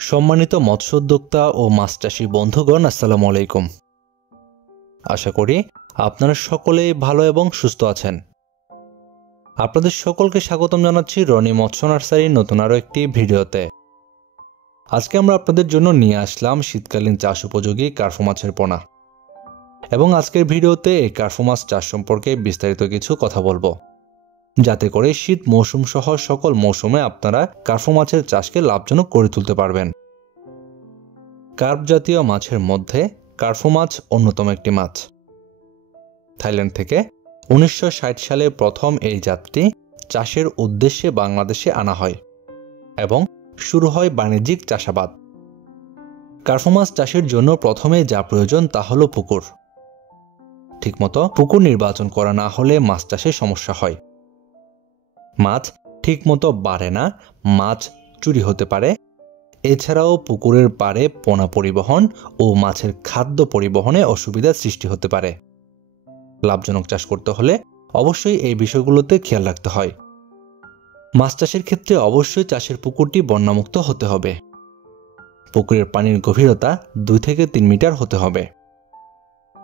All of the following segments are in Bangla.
সম্মানিত মৎস্য উদ্যোক্তা ও মাছ চাষী বন্ধুগণ, আসসালামু আলাইকুম। আশা করি আপনারা সকলেই ভালো এবং সুস্থ আছেন। আপনাদের সকলকে স্বাগতম জানাচ্ছি রনি মৎস্য নার্সারির নতুন আরও একটি ভিডিওতে। আজকে আমরা আপনাদের জন্য নিয়ে আসলাম শীতকালীন চাষ উপযোগী কার্ফু মাছের পোনা, এবং আজকের ভিডিওতে এই কার্ফু মাছ চাষ সম্পর্কে বিস্তারিত কিছু কথা বলবো, যাতে করে শীত মৌসুম সহ সকল মৌসুমে আপনারা কার্ফু মাছের চাষকে লাভজনক করে তুলতে পারবেন। কার্প জাতীয় মাছের মধ্যে কার্ফু মাছ অন্যতম একটি মাছ। থাইল্যান্ড থেকে 1960 সালে প্রথম এই জাতটি চাষের উদ্দেশ্যে বাংলাদেশে আনা হয় এবং শুরু হয় বাণিজ্যিক চাষাবাদ। কার্ফু মাছ চাষের জন্য প্রথমে যা প্রয়োজন তা হলো পুকুর। ঠিকমতো পুকুর নির্বাচন করা না হলে মাছ চাষে সমস্যা হয়। মাছ ঠিকমতো বাড়ে না, মাছ চুরি হতে পারে। এছাড়াও পুকুরের পাড়ে পোনা পরিবহন ও মাছের খাদ্য পরিবহনে অসুবিধার সৃষ্টি হতে পারে। লাভজনক চাষ করতে হলে অবশ্যই এই বিষয়গুলোতে খেয়াল রাখতে হয়। মাছ চাষের ক্ষেত্রে অবশ্যই চাষের পুকুরটি বন্যামুক্ত হতে হবে। পুকুরের পানির গভীরতা 2 থেকে 3 মিটার হতে হবে।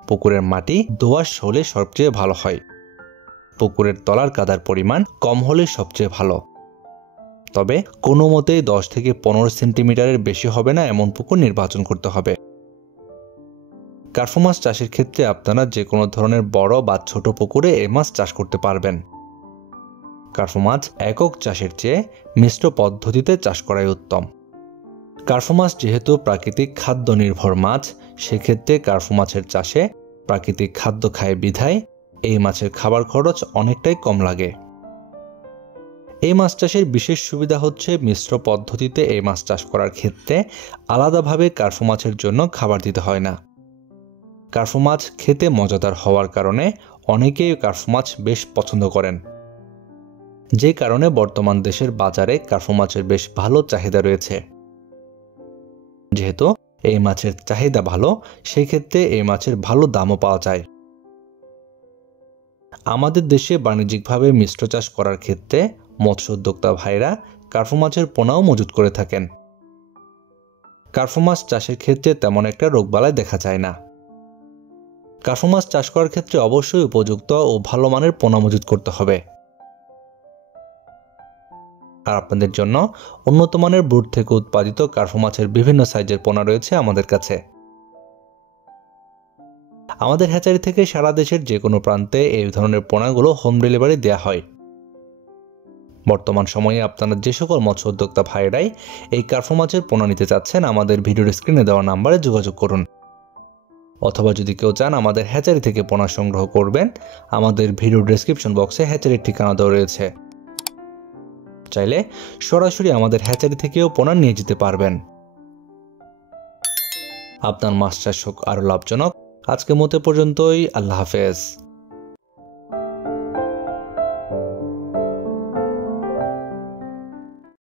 পুকুরের মাটি দোআঁশ হলে সবচেয়ে ভালো হয়। পুকুরের তলার কাদার পরিমাণ কম হলে সবচেয়ে ভালো। তবে কোনো মতেই 10 থেকে 15 সেন্টিমিটারের বেশি হবে না এমন পুকুর নির্বাচন করতে হবে। কার্ফু মাছ চাষের ক্ষেত্রে আপনারা যে কোনো ধরনের বড় বা ছোট পুকুরে এই মাছ চাষ করতে পারবেন। কার্ফু মাছ একক চাষের চেয়ে মিশ্র পদ্ধতিতে চাষ করাই উত্তম। কার্ফু মাছ যেহেতু প্রাকৃতিক খাদ্য নির্ভর মাছ, সেক্ষেত্রে কার্ফু মাছের চাষে প্রাকৃতিক খাদ্য খায় বিধায় এই মাছের খাবার খরচ অনেকটাই কম লাগে। এই মাছ চাষের বিশেষ সুবিধা হচ্ছে মিশ্র পদ্ধতিতে এই মাছ চাষ করার ক্ষেত্রে আলাদাভাবে কার্ফু মাছের জন্য খাবার দিতে হয় না। কার্ফু মাছ খেতে মজাদার হওয়ার কারণে অনেকেই কার্ফু মাছ বেশ পছন্দ করেন, যে কারণে বর্তমান দেশের বাজারে কার্ফু মাছের বেশ ভালো চাহিদা রয়েছে। যেহেতু এই মাছের চাহিদা ভালো, সেই ক্ষেত্রে এই মাছের ভালো দামও পাওয়া যায়। আমাদের দেশে বাণিজ্যিকভাবে মিশ্র চাষ করার ক্ষেত্রে মৎস্য উদ্যোক্তা ভাইরা কার্ফু মাছের পোনাও মজুত করে থাকেন। কার্ফু মাছ চাষের ক্ষেত্রে তেমন একটা রোগবালাই দেখা যায় না। কার্ফু মাছ চাষ করার ক্ষেত্রে অবশ্যই উপযুক্ত ও ভালো মানের পোনা মজুত করতে হবে। আর আপনাদের জন্য উন্নত মানের ব্রুড থেকে উৎপাদিত কার্ফু মাছের বিভিন্ন সাইজের পোনা রয়েছে আমাদের কাছে। আমাদের হ্যাচারি থেকে সারা দেশের যে কোনো প্রান্তে এই ধরনের পোনাগুলো হোম ডেলিভারি দেওয়া হয়। বর্তমান সময়ে আপনারা যে সকল মৎস্য উদ্যোক্তা ভাইরাই এই কার্ফু মাছের পোনা নিতে চাচ্ছেন, আমাদের ভিডিওর স্ক্রিনে দেওয়া নাম্বারে যোগাযোগ করুন। অথবা যদি কেউ চান আমাদের হ্যাচারি থেকে পোনা সংগ্রহ করবেন, আমাদের ভিডিও ডেসক্রিপশন বক্সে হ্যাচারির ঠিকানা দেওয়া রয়েছে। চাইলে সরাসরি আমাদের হ্যাচারি থেকেও পোনা নিয়ে যেতে পারবেন। আপনার মাছ চাষ হোক আরও লাভজনক। আজকের মতো পর্যন্তই। আল্লাহ হাফেজ।